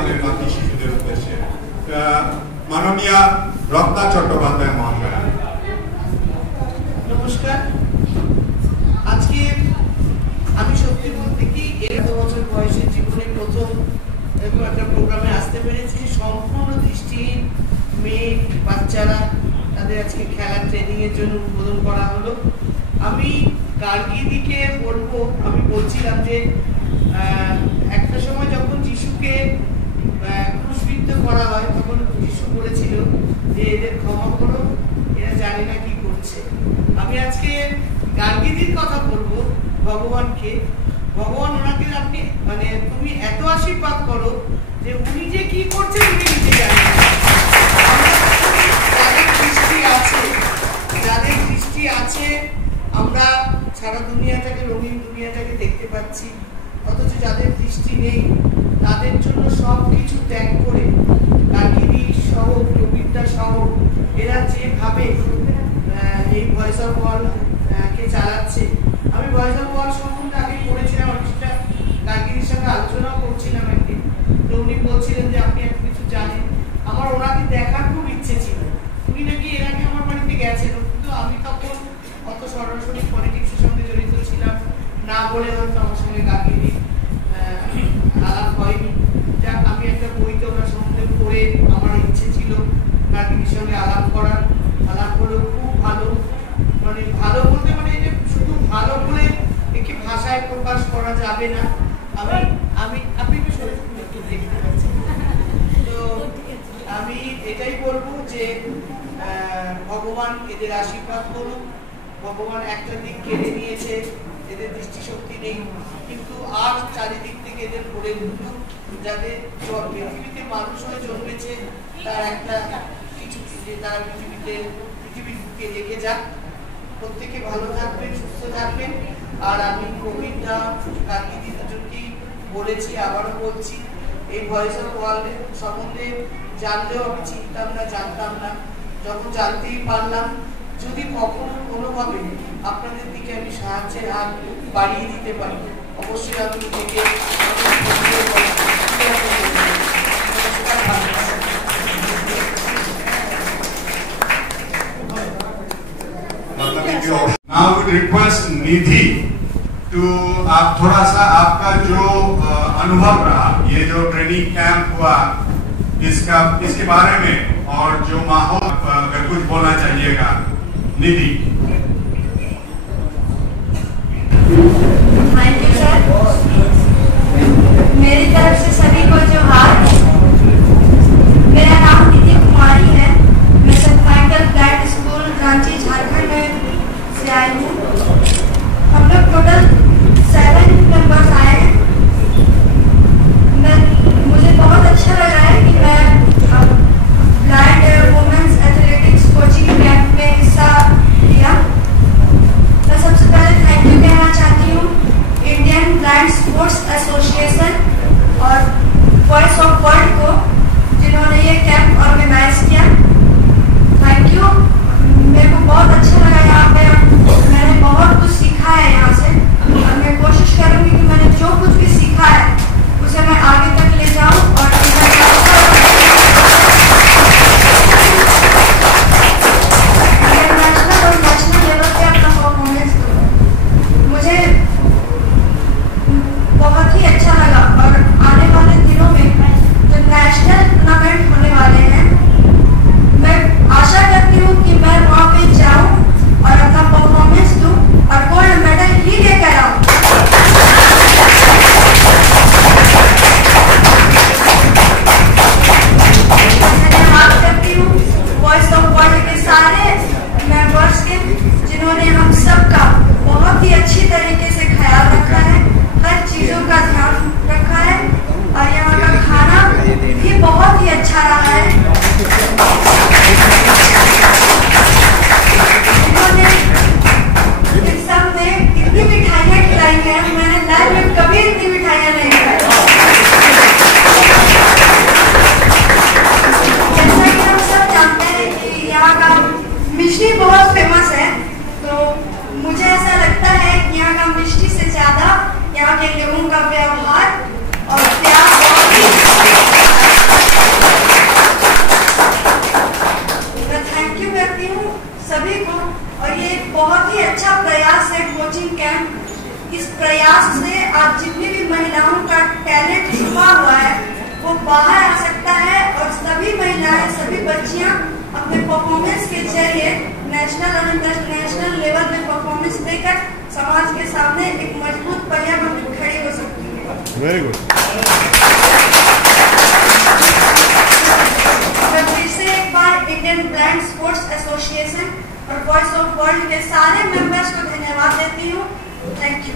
শিশুদের উদ্দেশ্যে মাননীয় রত্না চট্টোপাধ্যায় মহাশয়া। নমস্কার। আজকে আমি সত্যি বলতে কি 11 বছর বয়সে জীবনে প্রথম এরকম একটা প্রোগ্রামে আসতে পেরেছি। সম্পূর্ণ দৃষ্টিহীন মেয়ে বাচ্চারা তাদের আজকে খেলার ট্রেনিং এর জন্য উদ্বোধন করা হলো। আমি গার্গীদিকে বলবো, আমি বলছিলাম যে একটা সময় যখন যিশুকে ক্রুশবিদ্ধ করা হয় তখন যিশু বলেছিল যে এদের ক্ষমা করো, এরা জানে না কি করছে। আমি আজকে গার্গীদির কথা বলবো ভগবানকে। ভগবান ওনাকে আপনি মানে তুমি এত আশীর্বাদ করো যে উনি যে কি করছেন উনি নিজে জানেন। যাদের দৃষ্টি আছে আমরা সারা দুনিয়াটাকে, রঙিন দুনিয়াটাকে দেখতে পাচ্ছি, অথচ যাদের দৃষ্টি নেই তাদের জন্য সব কিছু ত্যাগ করে গার্গীদি সহ প্রবীরদা সহ এরা যেভাবে এই ভয়েস অফ ওয়ার্ল্ড কে চালাচ্ছে। আমি ভয়েস অফ ওয়ার্ল্ড সম্বন্ধে আগে পড়েছিলাম, আমি সেটা গার্গীদির সঙ্গে আলোচনাও করছিলাম একদিন। তো উনি বলছিলেন যে আপনি এত কিছু জানেন। আমার ওনাকে দেখার খুব ইচ্ছে ছিল। উনি নাকি এর আগে আমার বাড়িতে গেছেন, কিন্তু আমি তখন অত সরাসরি পলিটিক্সের সঙ্গে জড়িত ছিলাম না বলে হয়তো আমার সঙ্গে গার্গীদি আলাপ হয়নি। যাক, আমি একটা বইতে ওনার সম্বন্ধে পড়ে আমার ইচ্ছে ছিল গার্গীদির সঙ্গে আলাপ করার। আলাপ হলেও খুব ভালো, মানে ভালো বলতে মানে এটা শুধু ভালো বলে একে ভাষায় প্রকাশ করা যাবে না। আমি আপনি একটু দেখতে পাচ্ছেন। তো আমি এটাই বলবো যে ভগবান এদের আশীর্বাদ করুন। ভগবান একটা দিক কেড়ে নিয়েছে, এদের দৃষ্টিশক্তি নেই, কিন্তু আর চারিদিক থেকে এদের ভরে উঠুক। যাদের পৃথিবীতে মানুষ হয়ে জন্মেছে তার একটা কিছু যে তারা পৃথিবীকে রেখে যাক। প্রত্যেকে ভালো থাকবেন, সুস্থ থাকবেন। আর আমি প্রবীরদা গার্গীদি দুজনকেই বলেছি, আবারও বলছি, এই ভয়েস অফ ওয়ার্ল্ড সম্বন্ধে জানলেও আমি চিনতাম না, জানতাম না। যখন জানতেই পারলাম, যদি কখনো কোনোভাবে আপনাদের দিকে আমি সাহায্যের হাত বাড়িয়ে দিতে পারি, অবশ্যই আমি নিজেকে Now I would request Nidhi to आप थोड़ा सा आपका जो अनुभव रहा, ये जो ट्रेनिंग कैंप हुआ, इसके बारे में और जो माहौल, अगर कुछ बोलना चाहिएगा निधि। Thank you sir. मेरी तरफ से सभी को जोहार। मेरा नाम निधि कुमारी है। मैं सतमाइकल फ्लैट स्कूल रांची झारखंड में से आई हूँ। हम लोग टोटल 7 मेंबर्स आए हैं। मुझे बहुत अच्छा लगा है कि मैं blind women's athletics coaching camp में हिस्सा लिया। मैं सबसे पहले थैंक यू कहना चाहती हूँ इंडियन ब्लाइंड स्पोर्ट्स एसोसिएशन और वॉइस के जरिए नेशनल और इंटरनेशनल लेवल में परफॉर्मेंस देकर समाज के सामने एक मजबूत पहिया बनकर खड़ी हो सकती है। Very good. मैं फिर से एक बार इंडियन ब्लाइंड स्पोर्ट्स एसोसिएशन और वॉइस ऑफ वर्ल्ड के सारे मेंबर्स को धन्यवाद देती हूँ। Thank you.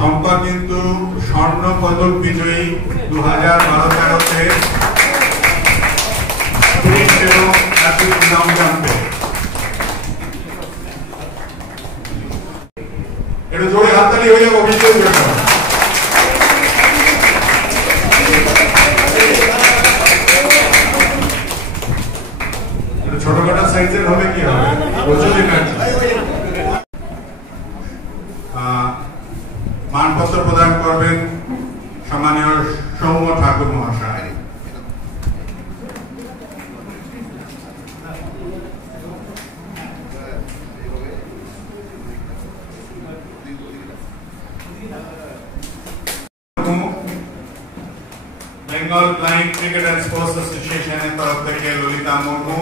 শম্পা কিন্তু স্বর্ণ পদক বিজয়ী 2012-13-তে স্প্রিন্ট এবং অ্যাথলেটিক্স লং জাম্পে। একটু জোরে হাততালি হয়ে যাবে অভিযোগ জন্য। ছোটখাটো সাইজের হলে কি হবে, ওজনে মানপত্র প্রদান করবেন সম্মানীয় সৌম্য ঠাকুর মহাশয়। Bengal blind cricket and sports অ্যাসোসিয়েশনের তরফ থেকে ললিতা মুর্মু,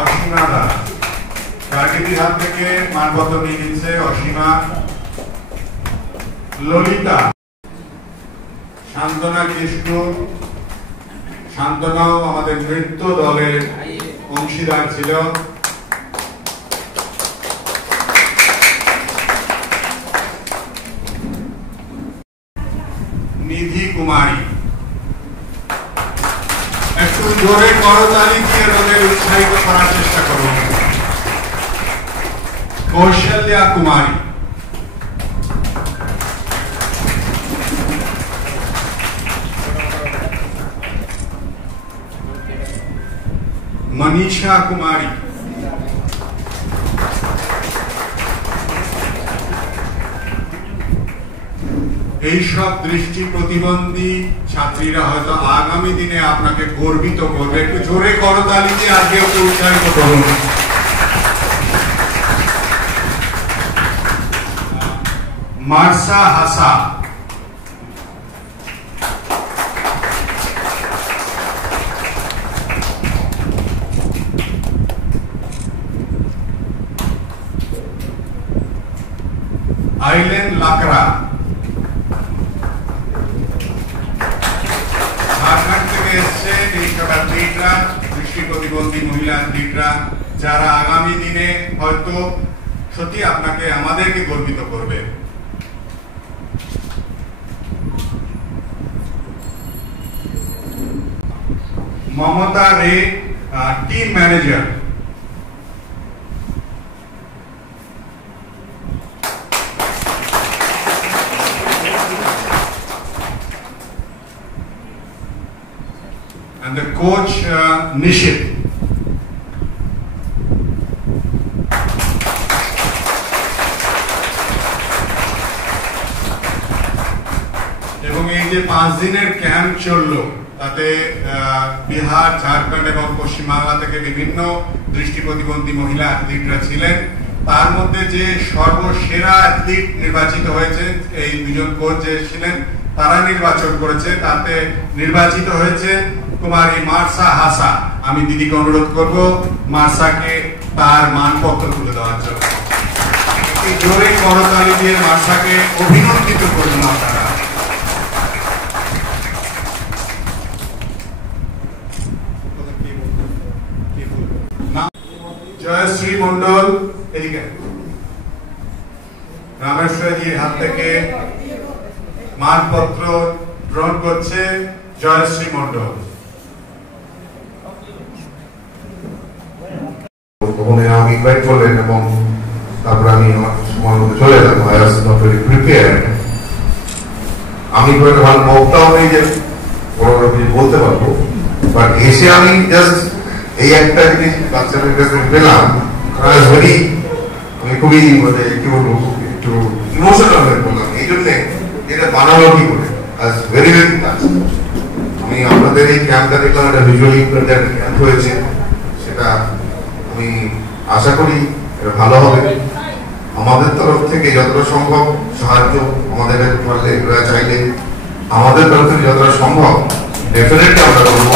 অসীমা দাস প্রাকৃতিক হাত থেকে মানপত্র নিয়ে নিচ্ছে অসীমা, ললিতা, শান্তনা কৃষ্ণ, শান্তনাও আমাদের নৃত্য দলের অংশীদার ছিল, নিধি কুমারী। একটু জোরে করতালি দিয়ে ওদের উৎসাহিত করার চেষ্টা করুন। কৌশल्या কুমারী, मनीषा कुमारी, এই সব দৃষ্টি প্রতিবন্ধী ছাত্রীরা হয়তো আগামী দিনে আপনাকে গর্বিত করবে। একটু জোরে করতালি দিয়ে আজকে ওকে উৎসাহিত করুন। মার্সা হাসা, আইলেন লাকড়া, ঝাড়খণ্ড থেকে এসছে এইসব অ্যাথলিটরা, দৃষ্টি প্রতিবন্ধী মহিলা অ্যাথলিটরা, যারা আগামী দিনে হয়তো সত্যি আপনাকে আমাদেরকে গর্বিত করবে। মমতা রে, team manager, and the coach Nishit. এবং এই যে 5 দিনের ক্যাম্প চললো, তাতে বিহার, ঝাড়খণ্ড এবং পশ্চিমবাংলা থেকে বিভিন্ন দৃষ্টি প্রতিবন্ধী মহিলা অ্যাথলিটরা ছিলেন। তার মধ্যে যে সর্বসেরা অ্যাথলিট নির্বাচিত হয়েছে, এই দুজন কোচ যে ছিলেন তারা নির্বাচন করেছে, তাতে নির্বাচিত হয়েছে কুমারী মার্সা হাসা। আমি দিদিকে অনুরোধ করব মার্সাকে তার মানপত্র তুলে দেওয়ার জন্য। জোরে করতালি দিয়ে মার্সাকে অভিনন্দিত করুন আপনারা। জয়শ্রী মন্ডল এদিকে, রামেশ্বরজির হাত থেকে মানপত্র গ্রহণ করছে জয়শ্রী মন্ডল। আমি ইনভাইট করলেন এবং তারপরে আমি আমার সময় মতো চলে এলাম। I was not very prepared. আমি খুব একটা ভালো বক্তাও নেই যে বলতে পারবো, বাট এসে আমি জাস্ট এই একটা জিনিস বাচ্চাদের কাছে পেলাম। আমি খুবই মানে কি বলবো, একটু ইমোশনাল হয়ে পড়লাম এই জন্যে এটা বানালো কি করে। Very very touch. আমি আপনাদের এই ক্যাম্পটা দেখলাম, একটা ভিজুয়ালি একটা ক্যাম্প হয়েছে, সেটা আমি আশা করি এটা ভালো হবে। আমাদের তরফ থেকে যতটা সম্ভব সাহায্য আমাদের পারলে, এরা চাইলে আমাদের তরফ থেকে যতটা সম্ভব ডেফিনেটলি আমরা করব।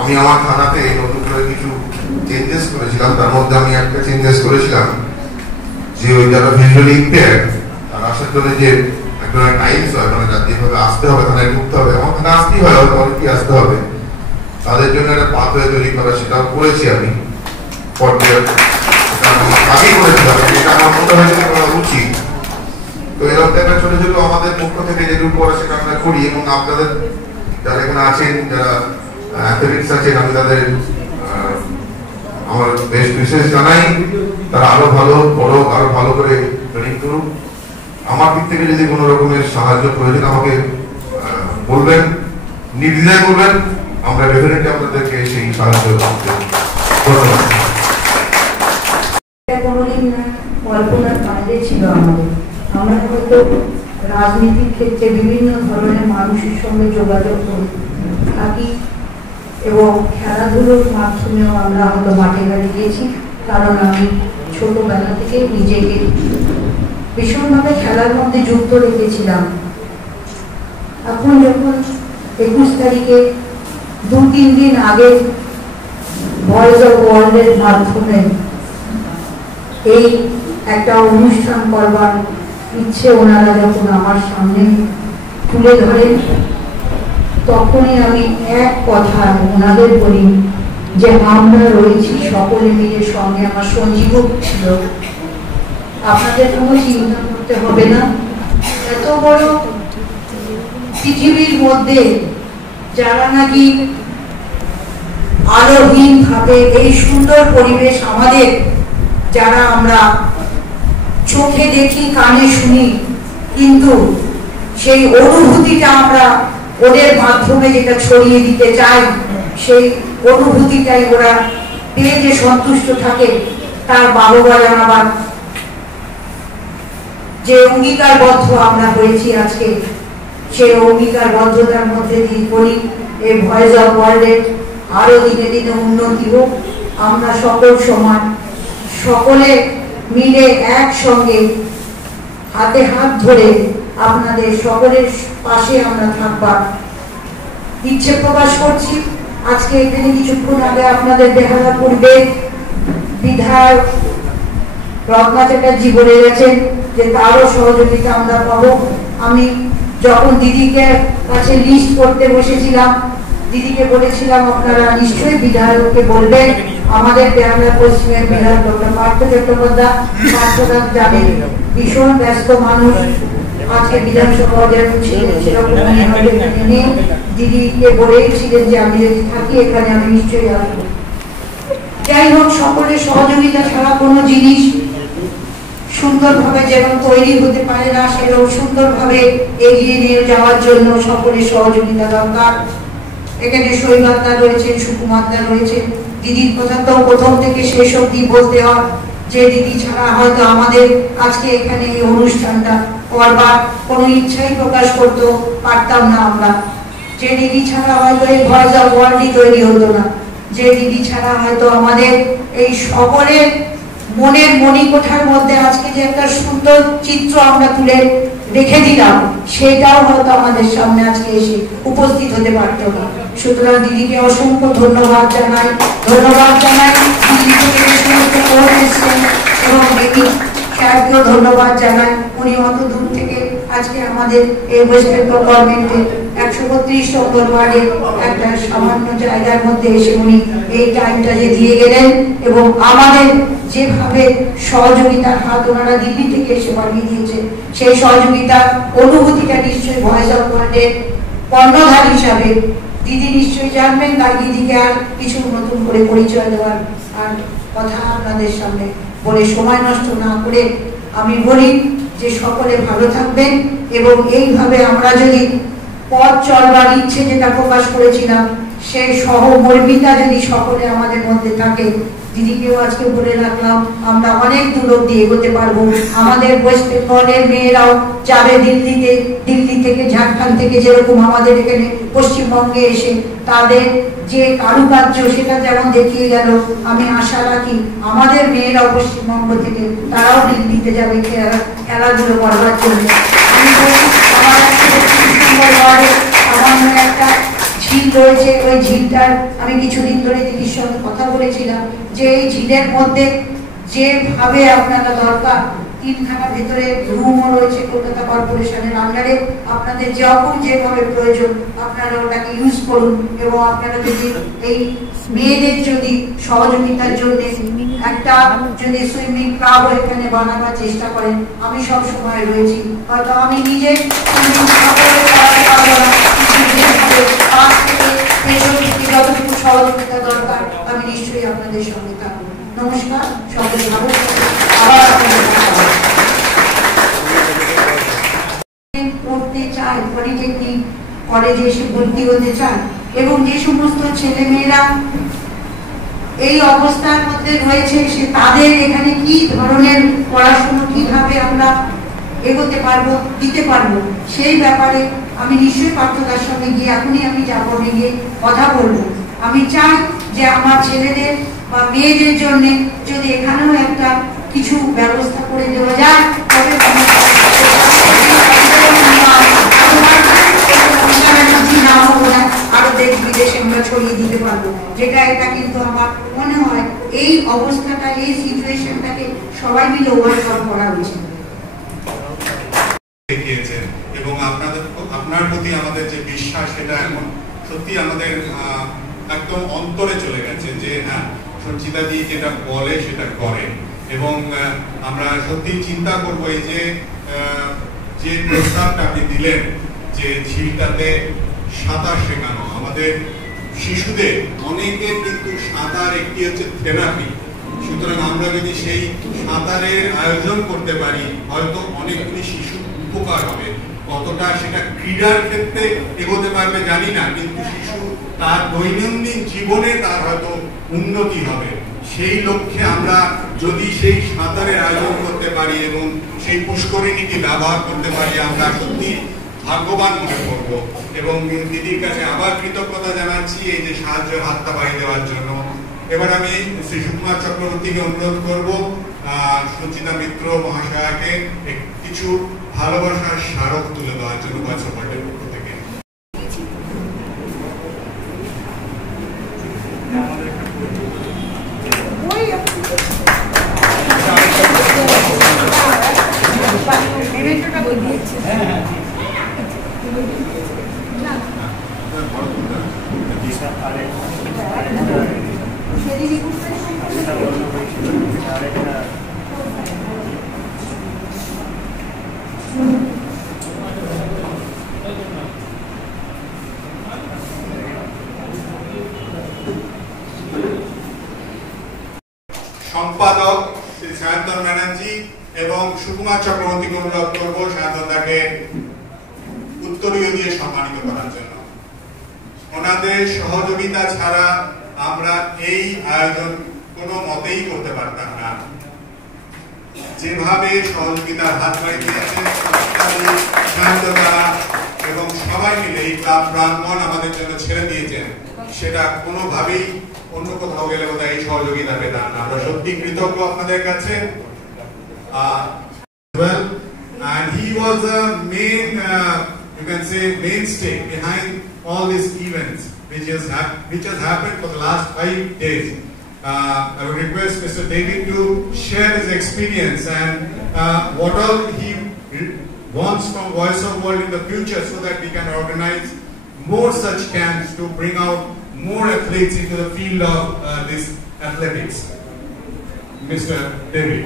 আমি আমার থানাতে নতুন করে কিছু চেঞ্জেস করেছিলাম। তার মধ্যে আমি একটা চেঞ্জেস করেছিলাম যে ওই যারা ভিজুয়ালি ইম্পেয়ার্ড তার আসার জন্য যে একটা টাইমস হয়, মানে যেভাবে আসতে হবে, থানায় ঢুকতে হবে, আমার থানায় আসতেই হয়, অনেকই আসতে হবে, তাদের জন্য একটা পাথওয়ে তৈরি করা, সেটাও করেছি আমি আগেই করেছিলাম। এটা আমার মনে হয়েছে করা উচিত। তো এরকম একটা ছোট ছোট আমাদের পক্ষ থেকে যেটুকু করা সেটা আমরা করি, এবং আপনাদের যারা এখানে আছেন, যারা অ্যাথলেটিক্স আছেন, আমি তাদের আমার বেশ বিশেষ জানাই, তারা আরো ভালো বড়, আরো ভালো করে ট্রেনিং করুন। আমার দিক থেকে যদি কোনো রকমের সাহায্য প্রয়োজন আমাকে বলবেন, নির্দ্বিধায় বলবেন, আমরা ডেফিনেটলি আপনাদেরকে সেই সাহায্য করব। ধন্যবাদ। কোনোদিন কল্পনার বাইরে ছিল আমাদের। আমরা হয়তো রাজনীতির ক্ষেত্রে বিভিন্ন ধরনের মানুষের সঙ্গে যোগাযোগ করে থাকি এবং খেলাধুলোর মাধ্যমেও আমরা হয়তো মাঠে ঘাটে গিয়েছি, কারণ আমি ছোটবেলা থেকে নিজেকে ভীষণভাবে খেলার মধ্যে যুক্ত রেখেছিলাম। এখন যখন 21 তারিখে 2-3 দিন আগে ভয়েস অফ ওয়ার্ল্ডের মাধ্যমে এই একটা অনুষ্ঠান করবার ইচ্ছে ওনারা যখন আমার সামনে তুলে ধরেন, তখনই আমি এক কথা ওনাদের বলি যে আমরা রয়েছি সকলে মিলে সঙ্গে। আমার সঞ্জীবক ছিল, আপনাদের কোনো চিন্তা করতে হবে না। এত বড় পৃথিবীর মধ্যে যারা নাকি আলোহীন ভাবে এই সুন্দর পরিবেশ আমাদের, যারা আমরা চোখে দেখি কানে শুনি, কিন্তু সেই অনুভূতিটা আমরা ওদের মাধ্যমে যেটা ছড়িয়ে দিতে চাই, সেই অনুভূতিটাই ওরা পেয়ে যে সন্তুষ্ট থাকে, তার বাবা জানাবার যে অঙ্গীকারবদ্ধ আমরা হয়েছি আজকে, সেই অঙ্গীকারবদ্ধতার মধ্যে দিয়ে করি এই ভয়েস অফ ওয়ার্ল্ডের আরো দিনে দিনে উন্নতি হোক। আমরা সকল সমান, সকলে মিলে একসঙ্গে হাতে হাত ধরে আপনাদের সকলের পাশে আমরা থাকবার ইচ্ছে প্রকাশ করছি। আজকে এখানে কিছুক্ষণ আগে আপনাদের বেহালা পূর্বে বিধায়ক রত্না চ্যাটার্জি বলে গেছেন যে তারও সহযোগিতা আমরা পাবো। আমি যখন দিদিকে কাছে লিস্ট করতে বসেছিলাম, দিদিকে বলেছিলাম আপনারা নিশ্চয়ই বিধায়ককে বলবেন, আমাদের বেহালা পশ্চিমের বিধায়ক ডক্টর পার্থ চট্টোপাধ্যায়, পার্থদাস জানেন ভীষণ ব্যস্ত মানুষ, আজকে বিধানসভা যেরকম ছিলেন সেরকম নেই। দিদিকে বলেছিলেন যে আমি যদি থাকি এখানে আমি নিশ্চয়ই আসবো। যাই হোক, সকলের সহযোগিতা ছাড়া কোনো জিনিস সুন্দরভাবে যেমন তৈরি হতে পারে না, সেরকম সুন্দরভাবে এগিয়ে নিয়ে যাওয়ার জন্য সকলের সহযোগিতা দরকার। এখানে শৈবাদা রয়েছে, সুকুমারদা রয়েছে, দিদির কথা তো প্রথম থেকে শেষ অবধি বলতে হয় যে দিদি ছাড়া হয়তো আমাদের আজকে এখানে এই অনুষ্ঠানটা করবার কোনো ইচ্ছাই প্রকাশ করতে পারতাম না আমরা। যে দিদি ছাড়া হয়তো এই ভয়েস অফ ওয়ার্ল্ডই তৈরি হতো না, যে দিদি ছাড়া হয়তো আমাদের এই সকলের মনের মণিকোঠার মধ্যে আজকে যে একটা সুন্দর চিত্র আমরা তুলে রেখে দিলাম, সেটাও হয়তো আমাদের সামনে আজকে এসে উপস্থিত হতে পারতো না। সুতরাং দিদিকে অসংখ্য ধন্যবাদ জানাই এবং দিদি স্যারকেও ধন্যবাদ জানাই। উনি অত দূর থেকে আজকে আমাদের এই ওয়েস্ট বেঙ্গল গভর্নমেন্টের 132 নম্বর ওয়ার্ডে একটা সামান্য জায়গার মধ্যে এসে উনি এই টাইমটা যে দিয়ে গেলেন এবং আমাদের যেভাবে সহযোগিতার হাত ওনারা দিল্লি থেকে এসে বাড়িয়ে দিয়েছে, সেই সহযোগিতা অনুভূতিটা নিশ্চয়ই ভয়েস অফ ওয়ার্ল্ডের কর্ণধার হিসাবে দিদি নিশ্চয়ই জানবেন। তাই দিদিকে আর কিছু নতুন করে পরিচয় দেওয়ার আর কথা আপনাদের সামনে বলে সময় নষ্ট না করে আমি বলি যে সকলে ভালো থাকবেন এবং এইভাবে আমরা যদি পথ চলবার ইচ্ছে যেটা প্রকাশ করেছিলাম, সেই সহমর্মিতা যদি সকলে আমাদের মধ্যে থাকে, দিদিকেও আজকে বলে রাখলাম, আমরা অনেক দূর অব্দি এগোতে পারবো। আমাদের ওয়েস্ট বেঙ্গলের মেয়েরাও যাবে দিল্লিতে, দিল্লি থেকে ঝাড়খণ্ড থেকে যেরকম আমাদের এখানে পশ্চিমবঙ্গে এসে তাদের যে কারুকার্য সেটা যেমন দেখিয়ে গেল, আমি আশা রাখি আমাদের মেয়েরাও পশ্চিমবঙ্গ থেকে তারাও দিল্লিতে যাবে খেলাধুলো করবার জন্য। আমি আমার মনে একটা ঝিল রয়েছে, ওই ঝিলটার আমি কিছুদিন ধরে দিদির সঙ্গে কথা বলেছিলাম যে এই ঝিলের মধ্যে যেভাবে আপনারা দরকার, 3খানার ভেতরে রুমও রয়েছে কলকাতা কর্পোরেশনের আন্ডারে, আপনাদের যখন যেভাবে প্রয়োজন আপনারা ওটাকে ইউজ করুন। এবং আপনারা যদি এই মেয়েদের যদি সহযোগিতার জন্য একটা যদি সুইমিং ক্লাব এখানে বানাবার চেষ্টা করেন, আমি সব সময় রয়েছি। হয়তো আমি নিজে যতটুকু সহযোগিতা দরকার আমি নিশ্চয়ই আপনাদের সঙ্গে থাকবো। নমস্কার, সকলে ভালো আবার পড়তে চায়, পলিটেকনিক কলেজে এসে ভর্তি হতে চায় এবং যে সমস্ত ছেলে মেয়েরা এই অবস্থার মধ্যে রয়েছে সে তাদের এখানে কি ধরনের পড়াশোনা কিভাবে আমরা এগোতে পারবো, দিতে পারবো, সেই ব্যাপারে আমি নিশ্চয়ই পার্থদার সঙ্গে গিয়ে এখনই আমি যাবো, গিয়ে কথা বলবো। আমি চাই যে আমার ছেলেদের বা মেয়েদের জন্য যদি এখানেও একটা কিছু ব্যবস্থা করে দেওয়া যায় তবে আরো দেশ বিদেশে আমরা ছড়িয়ে দিতে পারবো। এটা কিন্তু আমার মনে হয় এই অবস্থাটা, এই সিচুয়েশনটাকে সবাই মিলে ওভারকাম করা উচিত। এবং আপনার প্রতি আমাদের যে বিশ্বাস সেটা এখন সত্যি আমাদের একদম অন্তরে চলে গেছে যে হ্যাঁ, সঞ্চিতা দি যেটা বলে সেটা করে। এবং আমরা সত্যি চিন্তা করবো এই যে প্রস্তাবটা আপনি দিলেন যে ঝিলটাতে সাঁতার শেখানো, আমাদের শিশুদের অনেকের কিন্তু সাঁতার একটি হচ্ছে থেরাপি। সুতরাং আমরা যদি সেই সাঁতারের আয়োজন করতে পারি হয়তো অনেকগুলি শিশু উপকার হবে। কতটা সেটা ক্রীড়ার ক্ষেত্রে এগোতে পারবে জানি না, কিন্তু শিশু তার দৈনন্দিন জীবনে তার হয়তো উন্নতি হবে। সেই লক্ষ্যে আমরা যদি সেই সাঁতারের আয়োজন করতে পারি এবং সেই পুষ্করিণীটি ব্যবহার করতে পারি আমরা সত্যি ভাগ্যবান মনে করবো। এবং দিদির কাছে আবার কৃতজ্ঞতা জানাচ্ছি এই যে সাহায্যের হাতটা বাড়িয়ে দেওয়ার জন্য। এবার আমি শ্রী সুকুমার চক্রবর্তীকে অনুরোধ করবো সঞ্চিতা মিত্র মহাশয়াকে কিছু ভালোবাসার স্মারক তুলে দেওয়ার জন্য বয়সের পক্ষ থেকে। সম্পাদক শ্রী সায়ন্তন ব্যানার্জি এবং সুকুমার চক্রবর্তীকে অনুরোধ করবো সায়ন্তনদাকে উত্তরীয় দিয়ে সম্মানিত করার জন্য। ওনাদের সহযোগিতা ছাড়া আমরা এই আয়োজন কোনো মতেই করতে পারতাম না। যেভাবে সহযোগিতার হাত বাড়িয়ে দিয়েছেন সায়ন্তনদা এবং সবাই মিলে এই ক্লাব প্রাঙ্গণ আমাদের জন্য ছেড়ে দিয়েছেন, সেটা কোনোভাবেই অন্য কোথাও গেলে বোধহয় এই সহযোগিতা পেতাম না। আমরা সত্যি কৃতজ্ঞ আপনাদের কাছে। Well, and he was a main, you can say, mainstay behind all these events which has happened for the last 5 days. I would request Mr. David to share his experience and what all he wants from Voice of World in the future, so that we can organize more such camps to bring out more athletes into the field of this athletics. Mr. David.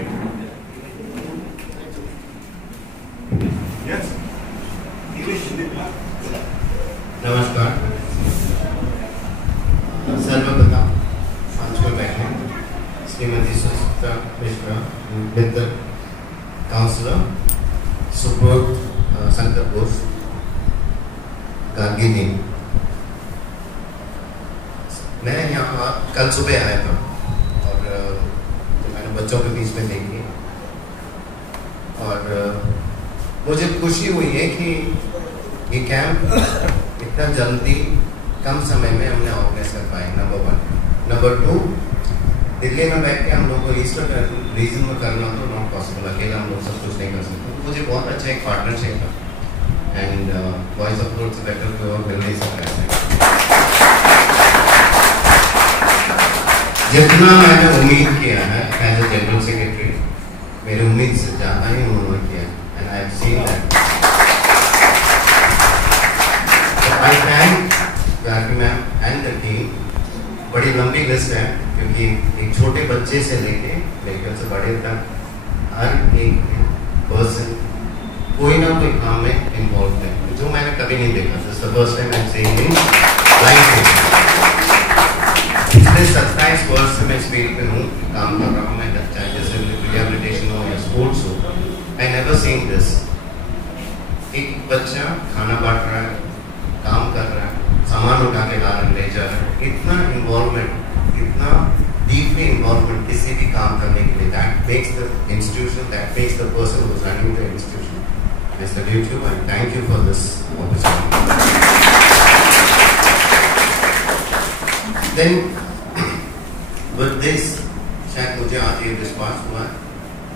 Yes. नमस्कार। सर्वप्रथम मंच पर बैठे श्रीमती सुचिता Mishra with counsellor Subroto Shankar Bose गार्गिनी। मैं यहाँ कल सुबह आया था और बच्चों के बीच में देखी। और मुझे खुशी हुई है कि ये कैंप इतना जल्दी कम समय में हमने ऑर्गेनाइज कर पाए, नंबर 1। नंबर 2, दिल्ली में बैठ के हम लोग को ईस्टर्न रीजन में करना तो नॉट पॉसिबल, अकेला हम लोग सब कुछ नहीं कर सकते। मुझे बहुत अच्छा एक पार्टनरशिप था एंड वॉइस ऑफ लोड से बेटर कोई और मिल नहीं सकता है। जितना मैंने उम्मीद किया है एज ए जनरल सेक्रेटरी, मेरी उम्मीद से ज़्यादा ही उन्होंने किया and I have seen that. I thank Janaki ma'am and the team. बड़ी लंबी लिस्ट है क्योंकि एक छोटे बच्चे से लेकर से बड़े तक हर एक पर्सन कोई ना कोई काम में इन्वॉल्व है, जो मैंने कभी नहीं देखा। This the first time I am saying in life. पिछले 27 वर्ष से मैं इस फील्ड में हूँ, काम कर रहा हूँ। मैं चाहे जैसे रिहेबिलिटेशन हो या स्पोर्ट्स हो, आई नेवर सीन दिस। एक बच्चा खाना बांट रहा है, काम कर रहा है, सामान उठा के ला रहा ले जा रहा है, इतना इन्वॉल्वमेंट, इतना डीपली इन्वॉल्वमेंट किसी भी काम करने के लिए, that makes the institution, that makes the person who is running the institution. I salute you and thank you for this opportunity. Then with this, शायद मुझे आज ये विश्वास हुआ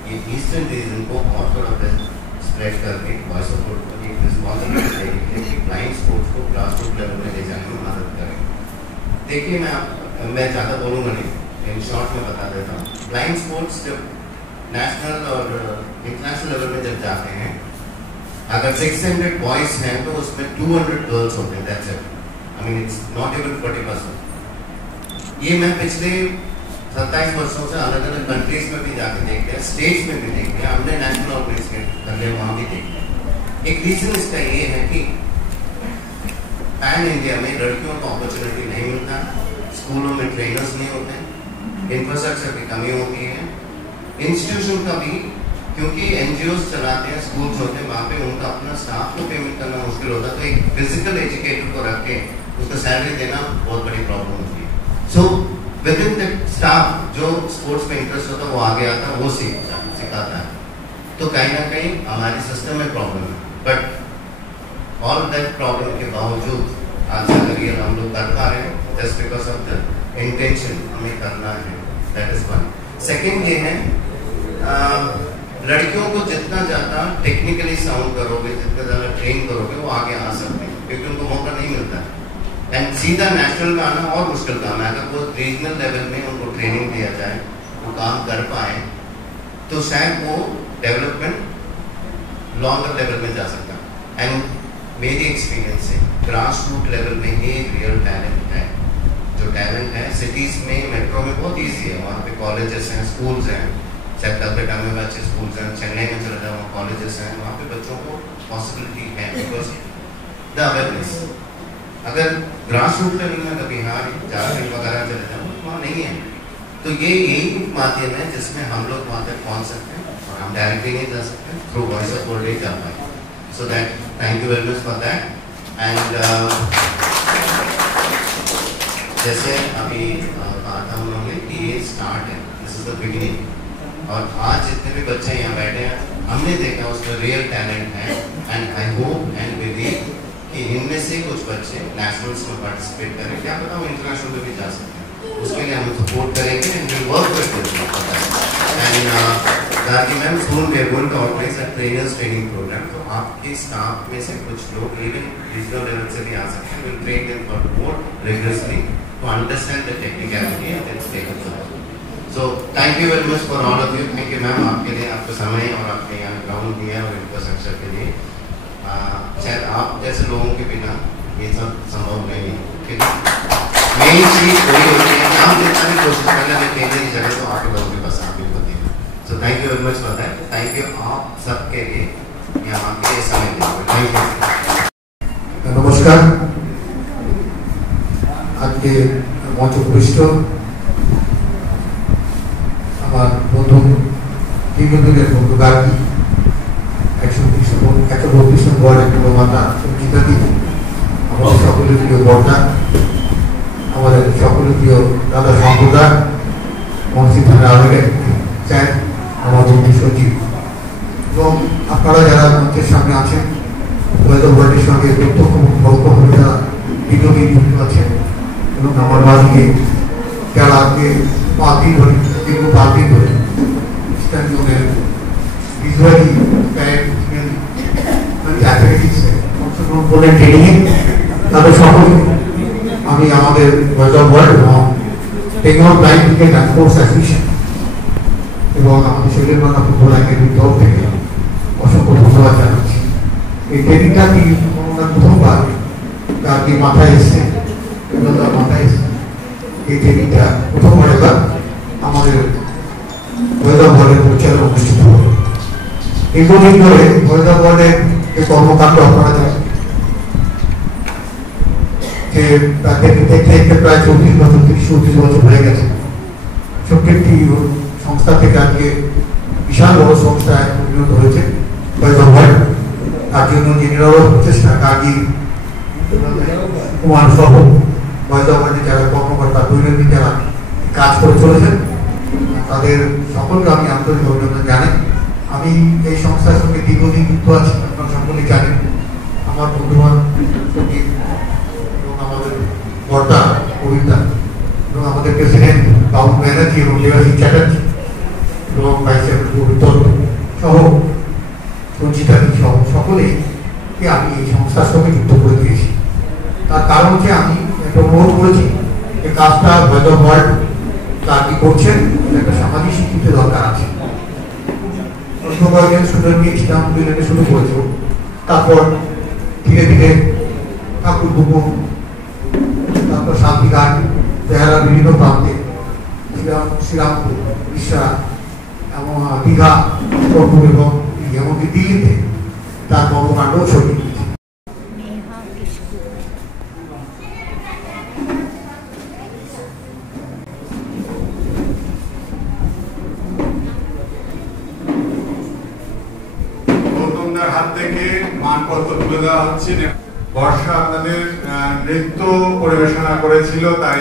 कि ईस्टर्न रीजन को और थोड़ा स्प्रेड करके वॉइस ऑफ लोड को एक रिस्पॉन्सिबिलिटी देगी कि ब्लाइंड स्पोर्ट्स को ग्रासरूट लेवल में ले जाने में मदद करें। देखिए, मैं ज़्यादा बोलूँगा नहीं, इन शॉर्ट में बता देता हूँ। ब्लाइंड स्पोर्ट्स जब नेशनल और इंटरनेशनल लेवल में जब जाते हैं, अगर 600 बॉयज हैं तो उसमें 200 गर्ल्स होते हैं। That's it. I mean it's not even 40%। ये मैं पिछले 27 वर्षों से अलग अलग कंट्रीज में भी जाके देख लिया, स्टेट्स में भी देख लिया, हमने नेशनल ऑर्गेनाइजेशन कर लिया, वहाँ भी देख लिया। एक रीजन इसका ये है कि पैन इंडिया में लड़कियों को अपॉर्चुनिटी नहीं मिलता, स्कूलों में ट्रेनर्स नहीं होते, इंफ्रास्ट्रक्चर की कमी होती है, इंस्टीट्यूशन का भी, क्योंकि एनजीओज चलाते हैं, स्कूल्स होते हैं, वहाँ पे उनका अपना स्टाफ को पेमेंट करना मुश्किल होता है, तो एक फिजिकल एजुकेटर को रख के उसको सैलरी देना बहुत बड़ी प्रॉब्लम होती है। So with in the staff जो स्पोर्ट्स में इंटरेस्ट होता है वो आगे आता है, वो सिखाता है। तो कहीं ना कहीं हमारी सिस्टम में प्रॉब्लम है, बट ऑल दैट प्रॉब्लम के बावजूद आज का करियर हम लोग कर पा रहे हैं just because of the intention हमें करना है। That is one. सेकेंड ये है, लड़कियों को जितना ज़्यादा टेक्निकली साउंड करोगे, जितना ज़्यादा ट्रेन करोगे, वो आगे आ सकते हैं, क्योंकि उनको मौका नहीं मिलता है। एंड सीधा नेशनल में आना और मुश्किल काम है। अगर वो रीजनल लेवल में उनको ट्रेनिंग दिया जाए, वो काम कर पाए, तो शायद वो डेवलपमेंट लॉन्गर लेवल में जा सकता है। एंड मेरी एक्सपीरियंस से ग्रास रूट लेवल में ही रियल टैलेंट है। जो टैलेंट है सिटीज़ में, मेट्रो में बहुत ईजी है, वहाँ पे कॉलेजेस हैं, स्कूल्स हैं, शायद कलकत्ता में भी अच्छे स्कूल्स हैं, चेन्नई में चले जाओ, कॉलेजेस हैं, वहाँ पे बच्चों को पॉसिबिलिटी है बिकॉज द अवेयरनेस। अगर ग्रास रूट लेवल में कभी बिहार, झारखंड वगैरह चले जाओ, वहाँ नहीं है। तो ये यही माध्यम है जिसमें हम लोग वहाँ तक पहुँच सकते हैं, और हम डायरेक्टली नहीं जा सकते, थ्रू वॉइस ऑफ वर्ल्ड ही जा पाए। So that thank you very much for that. And जैसे अभी कहा था उन्होंने कि ये स्टार्ट है, दिस इज द बिगिनिंग। और आज जितने भी बच्चे यहाँ बैठे हैं, हमने देखा उसमें रियल टैलेंट है। And I hope and believe कि इनमें से कुछ बच्चे नेशनल्स में पार्टिसिपेट करें, क्या पता वो इंटरनेशनल में भी जा सकते हैं। उसके लिए हम सपोर्ट करेंगे and we work with them. And Janaki ma'am, soon we are going to organise a trainers training programme. तो आपके स्टाफ में से कुछ लोग इवन रीजनल लेवल से भी आ सकते हैं। Will train them for more rigorously to understand the technicality and then take up forward. So thank you very much for all of you. Thank you ma'am, आपके लिए, आपका समय और आपने यहाँ ग्राउंड दिया और इंफ्रास्ट्रक्चर के लिए। शायद आप जैसे लोगों के बिना ये सब संभव नहीं है, क्योंकि मेन चीज़ वही होती है कि हम जितना भी कोशिश कर लें, हमें केंद्र की जगह तो आपके लोगों के पास आगे होती है। सो thank you very much for that. Thank you आप सबके लिए यहाँ के समय देने। Thank you. नमस्कार। आज के मंच उपविष्ट আমার বন্ধু দীর্ঘদিনের বন্ধু গার্গী, 132 নম্বর একটা মাতা সঞ্চিতাদি, আমাদের সকলের প্রিয় বর্ণা, আমাদের সকলের প্রিয় দাদা সম্প্রদায়, মনসি থানা আগে স্যার, আমাদের সচিব এবং আপনারা যারা মঞ্চের সামনে আছেন, ওয়েদার ওয়ার্ল্ডের সঙ্গে প্রত্যক্ষ পরোক্ষভাবে যারা দীর্ঘদিন যুক্ত আছেন এবং আমার বাড়িকে যারা আজকে 5 দিন ধরে দীর্ঘ 5 দিন ধরে ইস্টার্নের ভিজুয়ালি অ্যাথলেটিক্সে অংশগ্রহণ করলেন ট্রেনিংয়ে, তাদের সকলকে আমি আমাদের ওয়েদার ওয়ার্ল্ড এবং Bengal blind cricket and sports association এবং আমাদের শৈলেন্দ্রনাথ ফুটবল একাডেমির তরফ থেকে অসংখ্য ধন্যবাদ জানাচ্ছি। এই ট্রেনিংটা কি প্রথমবার তার কি মাথায় এসছে এবং তার মাথায় এসছে এই ট্রেনিংটা প্রথমবার এবার আমাদের ওয়েদার বোর্ডের পরিচালনা অনুষ্ঠিত হবে। দীর্ঘদিন ধরে ওয়েদার বোর্ডের যে কর্মকাণ্ড আপনারা জানেন যে তাদেরকে দেখতে দেখতে প্রায় 34 বছর 34 বছর হয়ে গেছে। ছোট্ট একটি সংস্থা থেকে আজকে বিশাল বড় সংস্থায় পরিণত হয়েছে ওয়েদার বোর্ড। তার জন্য জেনারেল প্রচেষ্টা কাজী কুমার সহ ওয়েদার বোর্ডে যারা কর্মকর্তা দৈনন্দিন যারা কাজ করে চলেছেন তাদের সকলকে আমি আন্তরিক অভিনন্দন জানাই। আমি এই সংস্থার সঙ্গে দীর্ঘদিন যুক্ত আছি, আপনারা সকলেই জানেন। আমার বন্ধুবান্ধব এবং আমাদের কর্তা কবিতা এবং আমাদের প্রেসিডেন্ট বাবু ব্যানার্জি এবং দেবাশী চ্যাটার্জি এবং ভাইস চেয়ারম্যান সহ রঞ্জিতাদি সহ সকলেকে আমি এই সংস্থার সঙ্গে যুক্ত করে দিয়েছি। তার কারণ হচ্ছে আমি একটা অনুরোধ করেছি যে কাজটা ওয়েদার ওয়ার্ল্ড তার কি করছেন একটা সামাজিক স্বীকৃতি দরকার আছে। কয়েকজন স্টুডেন্টকে ইসলাম বিলেনে শুরু করেছে, তারপর ধীরে ধীরে ঠাকুর পুকুর, তারপর শান্তিঘাট, বেহারা বিভিন্ন প্রান্তে শ্রীরামপুর, উড়িষ্যা এবং দীঘা, উত্তরপুর এবং এমনকি দিল্লিতে তার কর্মকাণ্ড ছড়িয়ে দিয়েছে। হাত থেকে মানপত্র তুলে দেওয়া হচ্ছে। বর্ষা আপনাদের নৃত্য পরিবেশনা করেছিল, তাই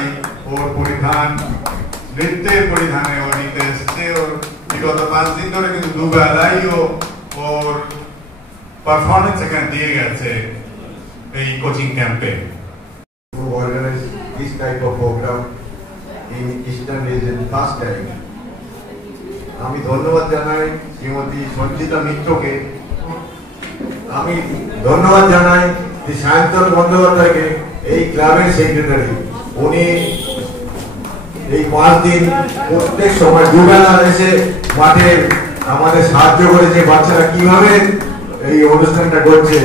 ওর পরিধান নৃত্যের পরিধানে ও নিতে এসছে। ওর বিগত 5 দিন ধরে কিন্তু দুবেলাই ওর পারফরমেন্স এখানে দিয়ে গেছে এই কোচিং ক্যাম্পে। Organize this type of program in Eastern region first time. আমি ধন্যবাদ জানাই শ্রীমতী সঞ্চিতা মিত্রকে, আমি ধন্যবাদ জানাই যে সায়ন্তন বন্দ্যোপাধ্যায়কে, এই ক্লাবের সেক্রেটারি। উনি এই 5 দিন প্রত্যেক সময় দুবেলা এসে মাঠে আমাদের সাহায্য করেছে বাচ্চারা কিভাবে এই অনুষ্ঠানটা করছে।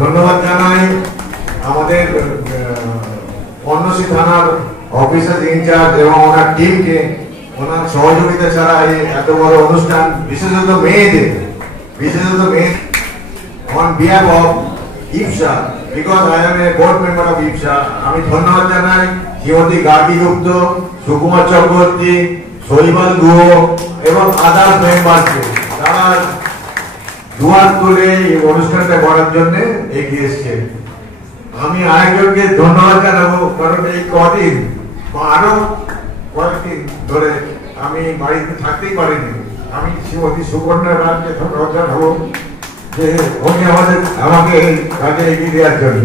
ধন্যবাদ জানাই আমাদের কর্ণশী থানার অফিসার ইনচার্জ এবং ওনার টিমকে। ওনার সহযোগিতা ছাড়া এই এত বড় অনুষ্ঠান, বিশেষত মেয়েদের on behalf of IPSA, because I am a board member of IPSA, আমি ধন্যবাদ জানাই শ্রীমতী গার্গী গুপ্ত, সুকুমার চক্রবর্তী, শৈবাল গুহ এবং আদার মেম্বারকে, তারা দুয়ার তুলে এই অনুষ্ঠানটা করার জন্য এগিয়ে এসছে। আমি আরেকজনকে ধন্যবাদ জানাবো, কারণ এই কদিন বা আরো কয়েকদিন ধরে আমি বাড়িতে থাকতেই পারিনি। আমি শ্রীমতী সুকন্যা রাজকে ধন্যবাদ জানাবো যে উনি আমাকে এই কাজে এগিয়ে দেওয়ার জন্য।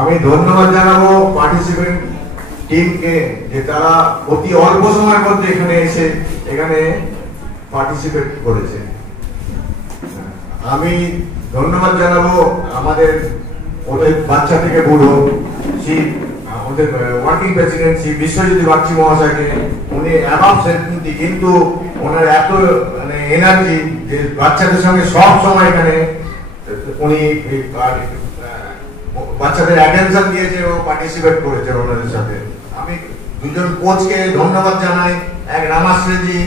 আমি ধন্যবাদ জানাবো পার্টিসিপেন্ট টিমকে যে তারা অতি অল্প সময়ের মধ্যে এখানে এসে এখানে পার্টিসিপেট করেছে। আমি ধন্যবাদ জানাবো আমাদের ওদের বাচ্চা থেকে বুড়ো ওদের ওয়ার্কিং প্রেসিডেন্ট শ্রী বিশ্বজিৎ বাগচি মহাশয়কে। উনি অ্যাবাভ 70, কিন্তু ওনার এত মানে এনার্জি যে বাচ্চাদের সঙ্গে সব সময় এখানে উনি বাচ্চাদের অ্যাটেনশন দিয়েছে এবং পার্টিসিপেট করেছে ওনাদের সাথে। আমি দুজন কোচকে ধন্যবাদ জানাই, এক রামাশ্রীজি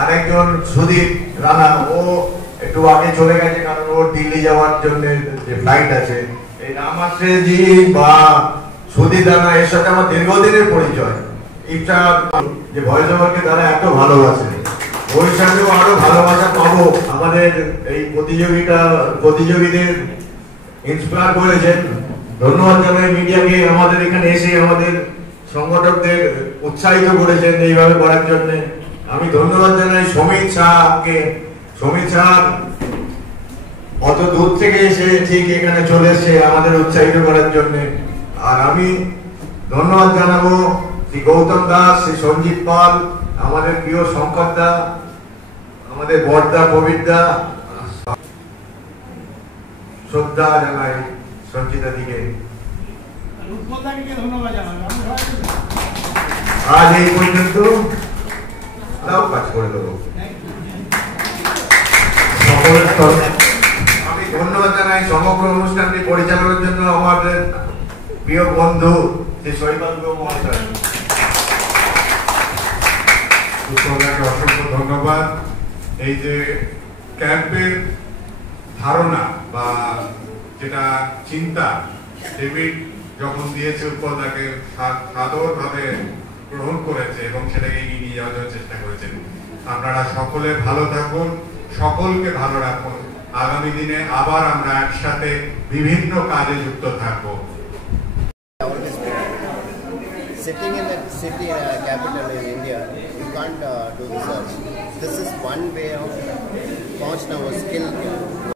আর একজন সুদীপ রানা। ও একটু আগে চলে গেছে কারণ ওর দিল্লি যাওয়ার জন্য যে ফ্লাইট আছে। এই রামাশ্রীজি বা সুদীপ রানা এর সাথে আমার দীর্ঘদিনের পরিচয়। ইচ্ছা যে ভয়েসওভারকে তারা এত ভালোবাসে, ওই সাথেও আরো ভালোবাসা পাবো। আমাদের এই প্রতিযোগীদের ইন্সপায়ার করেছেন। ধন্যবাদ জানাই মিডিয়াকে আমাদের এখানে এসে আমাদের সংগঠকদের উৎসাহিত করেছেন এইভাবে করার জন্য। আমি ধন্যবাদ জানাই সমিত শাহকে। সমিত শাহ অত দূর থেকে এসে ঠিক এখানে চলে এসে আমাদের উৎসাহিত করার জন্য। আর আমি ধন্যবাদ জানাবো শ্রী গৌতম দাস, শ্রী সঞ্জীব পাল, আমাদের প্রিয় শঙ্করদা, আমাদের বড়দা প্রবীরদা, শ্রদ্ধা জানাই সঞ্চিতা দিকে। আজ এই পর্যন্ত, তাও কাজ করে দেবো। আমি ধন্যবাদ জানাই সমগ্র অনুষ্ঠানটি পরিচালনার জন্য আমাদের প্রিয় বন্ধু শ্রী শৈবাল মহাশয়। অসংখ্য ধন্যবাদ। এই যে ক্যাম্পের ধারণা বা যেটা চিন্তা ডেভিড যখন দিয়েছে উৎপলদাকে সাদরভাবে গ্রহণ করেছে এবং সেটাকে এগিয়ে নিয়ে যাওয়ার জন্য চেষ্টা করেছেন। আপনারা সকলে ভালো থাকুন, সকলকে ভালো রাখুন। আগামী দিনে আবার আমরা একসাথে বিভিন্ন কাজে যুক্ত থাকবো। Sitting in the city capital in India, you can't do research. This is one way of launching our skill.